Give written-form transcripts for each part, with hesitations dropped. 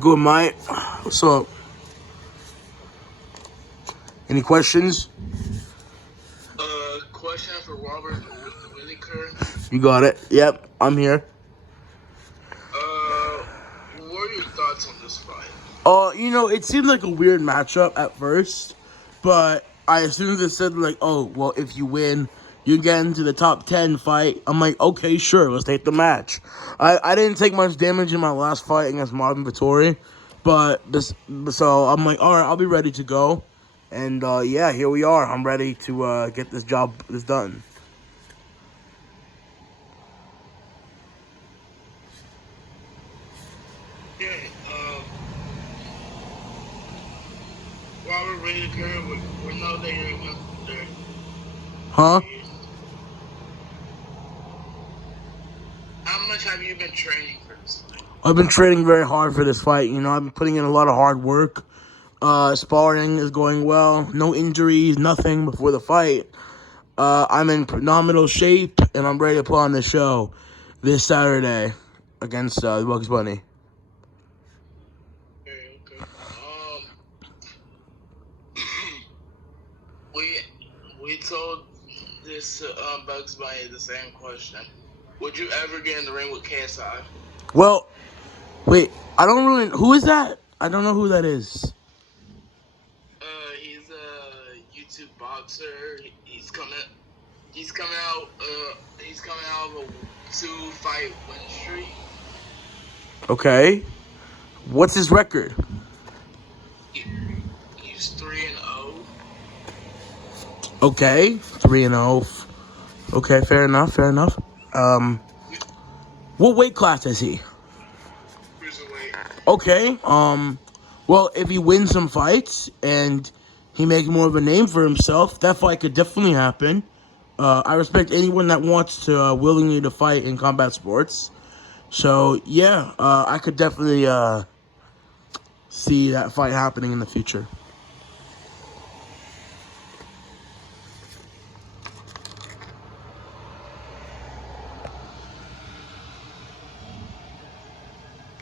Good, Mike. What's up? Any questions? Question for Robert Whittaker. You got it. Yep, I'm here. What are your thoughts on this fight? It seemed like a weird matchup at first, but as soon as it said like, oh, well, if you win, you get into the top 10 fight. I'm like, okay, sure, let's take the match. I didn't take much damage in my last fight against Marvin Vettori, so I'm like, all right, I'll be ready to go. And yeah, here we are. I'm ready to get this done. Okay, Robert Whittaker, we know that you're going there. Huh? How much have you been training for this fight? I've been training very hard for this fight. I've been putting in a lot of hard work. Sparring is going well. No injuries, nothing before the fight. I'm in phenomenal shape, and I'm ready to put on the show this Saturday against Bugs Bunny. Okay. We told this Bugs Bunny the same question. Would you ever get in the ring with KSI? Well, wait, I don't really... Who is that? I don't know who that is. He's a YouTube boxer. He's coming out of a 2-fight win streak. Okay. What's his record? He's 3-0. Okay, 3-0. Okay, fair enough. What weight class is he? Cruiserweight. Okay. Well, if he wins some fights and he makes more of a name for himself, that fight could definitely happen. I respect anyone that wants to willingly to fight in combat sports. So yeah, I could definitely see that fight happening in the future.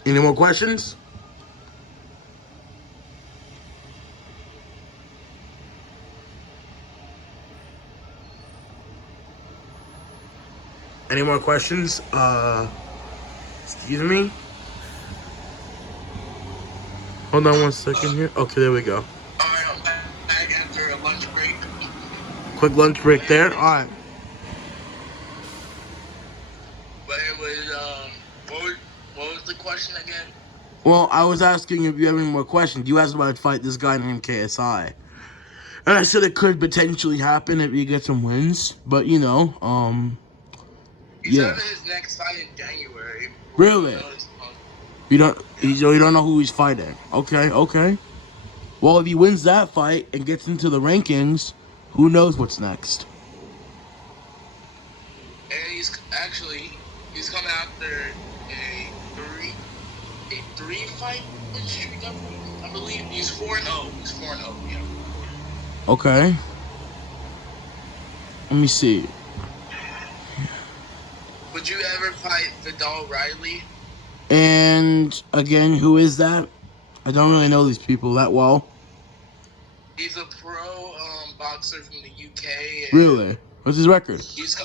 Any more questions? Any more questions? Excuse me? Hold on one second here. Okay, there we go. Alright, I'm back after a lunch break. Quick lunch break there. Alright. But it was, what was the question again? Well, I was asking if you have any more questions. You asked about to fight this guy named KSI. And I said it could potentially happen if you get some wins. But, He's yeah. having his next fight in January. Really? You don't know who he's fighting. Okay. Well, if he wins that fight and gets into the rankings, who knows what's next? And he's coming after a 3-fight win streak, I believe. He's 4-0. He's 4-0, yeah. Okay. Let me see. Would you ever fight Vidal Riley? And again, who is that? I don't really know these people that well. He's a pro boxer from the UK. Really? What's his record? He's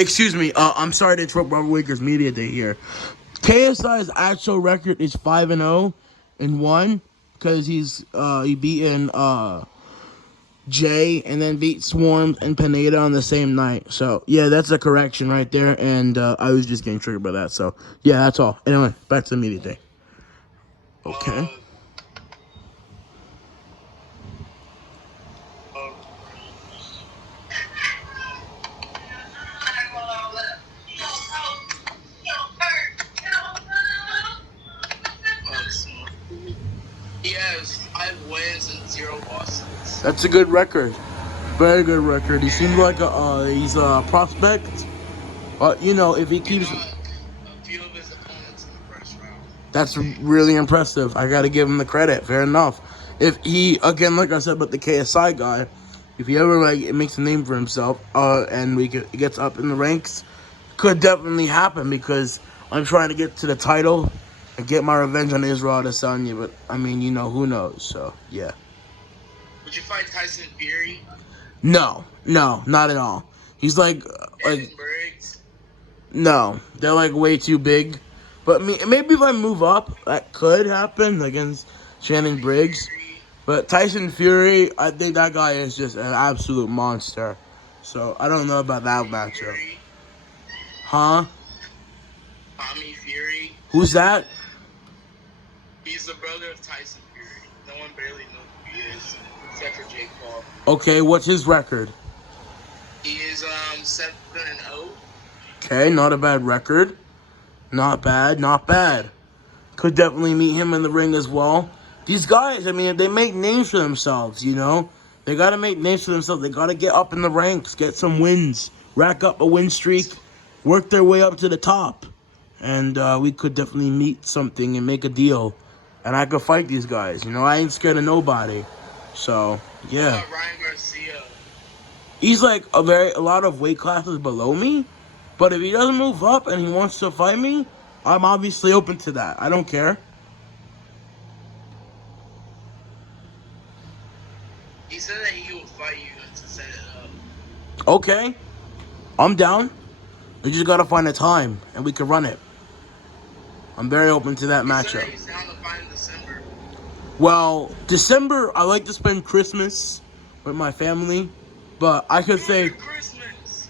Excuse me. I'm sorry to interrupt Robert Whittaker's media day here. KSI's actual record is 5-0 and 1 because he beaten Jay and then beat Swarm and Pineda on the same night. So yeah, that's a correction right there. And I was just getting triggered by that. So yeah, that's all. Anyway, back to the media day. Okay. He has 5 wins and 0 losses. That's a good record. Very good record. He seems like he's a prospect. If he keeps... A few of his opponents in the first round. That's really impressive. I got to give him the credit. Fair enough. If he, again, like I said about the KSI guy, if he ever like makes a name for himself, and gets up in the ranks, could definitely happen because I'm trying to get to the title and get my revenge on Israel Adesanya. But I mean, who knows? So yeah. Would you fight Tyson Fury? No, not at all. He's like Briggs? no, they're like way too big. But maybe if I move up, that could happen against Shannon Briggs. Fury? But Tyson Fury, I think that guy is just an absolute monster. So I don't know about that matchup. Fury? Huh? Tommy Fury? Who's that? He's the brother of Tyson Fury. No one barely knows who he is, except for Jake Paul. Okay, what's his record? He is 7-0. Okay, not a bad record. Not bad. Could definitely meet him in the ring as well. These guys, I mean, they make names for themselves, They got to make names for themselves. They got to get up in the ranks, get some wins, rack up a win streak, work their way up to the top. And we could definitely meet something and make a deal. And I could fight these guys. I ain't scared of nobody. So, yeah. What about Ryan Garcia? He's like a lot of weight classes below me. But if he doesn't move up and he wants to fight me, I'm obviously open to that. I don't care. He said that he will fight you to set it up. Okay. I'm down. We just gotta find a time and we can run it. I'm very open to that matchup. He said he's down to fight in December. Well, December, I like to spend Christmas with my family. But I could say... Christmas.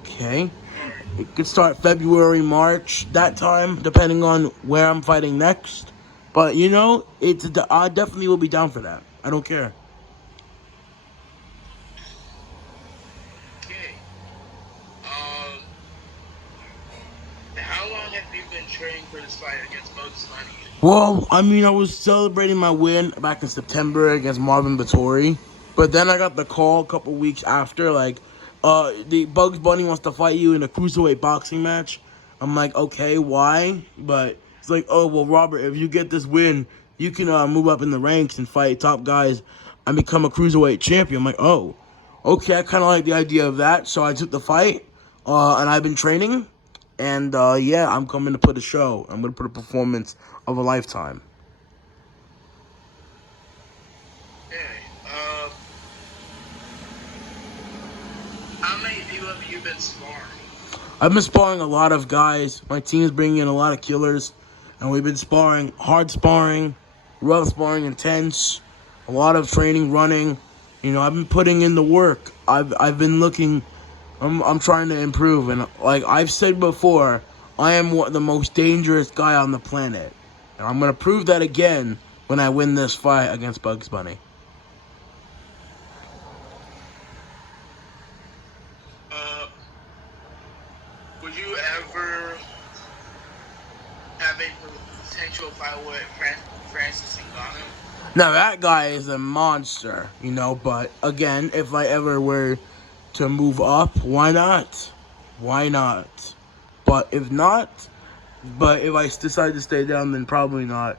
Okay. It could start February, March, that time, depending on where I'm fighting next. But, I definitely will be down for that. I don't care. Okay. How long have you been training for this fight against Bugs Bunny? Well, I mean, I was celebrating my win back in September against Marvin Vettori. But then I got the call a couple weeks after, the Bugs Bunny wants to fight you in a cruiserweight boxing match. I'm like, okay, why? But it's like, oh, well, Robert, if you get this win, you can move up in the ranks and fight top guys and become a cruiserweight champion. I'm like, oh, okay, I kind of like the idea of that. So I took the fight, and I've been training. And, yeah, I'm coming to put a show. I'm going to put a performance of a lifetime. Okay. How many people have you been sparring? I've been sparring a lot of guys. My team's bringing in a lot of killers. And we've been sparring, hard sparring, rough sparring, intense. A lot of training, running. I've been putting in the work. I've been looking... I'm trying to improve, and like I've said before, I am the most dangerous guy on the planet. And I'm going to prove that again when I win this fight against Bugs Bunny. Would you ever have a potential fight with Francis Ngannou? Now, that guy is a monster, but again, if I ever were to move up, why not? But if I decide to stay down, then probably not.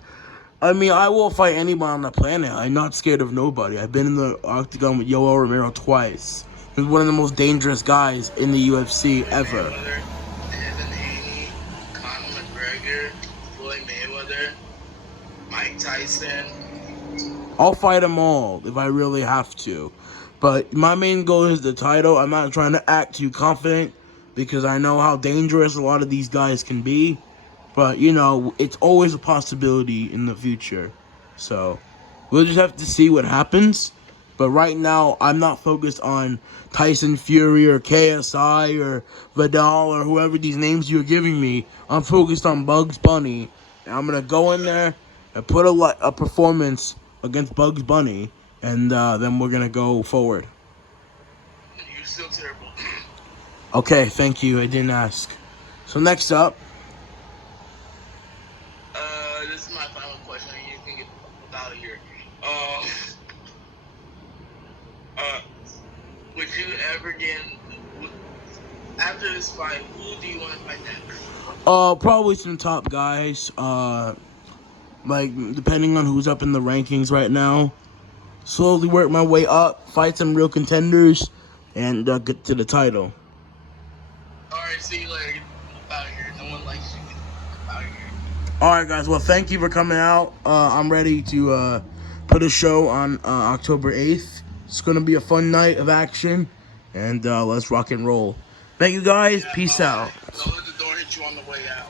I mean, I will fight anybody on the planet. I'm not scared of nobody. I've been in the octagon with Yoel Romero twice. He's one of the most dangerous guys in the UFC ever. Evan Haney, Conor McGregor, Floyd Mayweather, Mike Tyson. I'll fight them all if I really have to. But my main goal is the title. I'm not trying to act too confident because I know how dangerous a lot of these guys can be. But, it's always a possibility in the future. So, we'll just have to see what happens. But right now, I'm not focused on Tyson Fury or KSI or Vidal or whoever these names you're giving me. I'm focused on Bugs Bunny. And I'm going to go in there and put a performance against Bugs Bunny. And then we're going to go forward. You're still terrible. Okay, thank you. I didn't ask. So next up. This is my final question. You can get out of here. Would you ever get... After this fight, who do you want to fight next? Probably some top guys. Like depending on who's up in the rankings right now. Slowly work my way up, fight some real contenders, and get to the title. Alright, see you later. Get out of here. No one likes you. Get out of here. All right, guys. Well, thank you for coming out. I'm ready to put a show on October 8th. It's gonna be a fun night of action, and let's rock and roll. Thank you, guys. Peace out. Don't let the door hit you on the way out.